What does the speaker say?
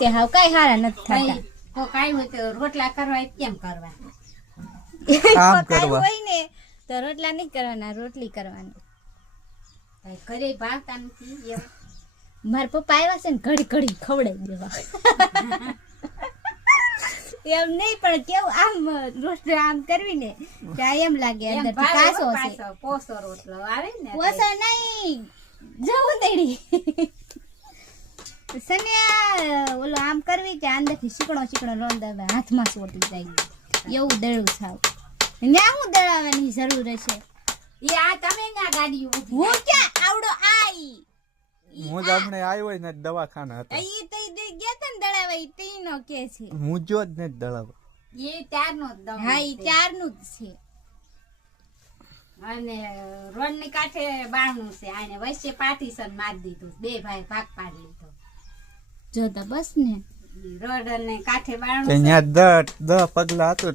છે હાવ કાઈ હારા નથી થતા તો કાઈ હોય તો રોટલા કરવા કેમ કરવા આમ કાઈ કરવા. હોય ને તો રોટલા નહીં કરવાના રોટલી કરવાની ઘરે ભાવતા નથી એમ. મારા પપ્પા આવ્યા છે ને ઘડી ઘડી ખવડાવી દેવા એમ નહીં પણ કેવું આમ રોટલા આમ કરવી ને ત્યાં એમ લાગે એમ અંદરથી ભાવે કાસો હો છે પાછો પોસો રોટલો આવે ને પોસો નહીં જવું તેડી સન્યા ઓલો આમ કરવી કે અંદરથી ચીકણો રોંદ હાથમાં સોટી જાય એવું દળું થાવ ન્યા હું દળાવવાની જરૂર હશે એ આ તમે ના ગાડી ઊભી હું ક્યાં આવડો આઈ હું જ આપણે આવ્યો હોય ને દવાખાના હતા ઈ તો ગયા તા ને દળાવા ઈ તીનો કે છે હું જો જ ને દળાવ. એ ત્યારનો જ દમ હા ઈ છે. ચારનું જ છે અને રોડ ની કાંઠે બારણું છે આને વચ્ચે પાર્ટીશન મારી દીધું બે ભાઈ ભાગ પાડી લીધો જો તો બસ ને રોડ ને કાંઠે બારણું કે છે. ત્યાં 10 પગલા હતું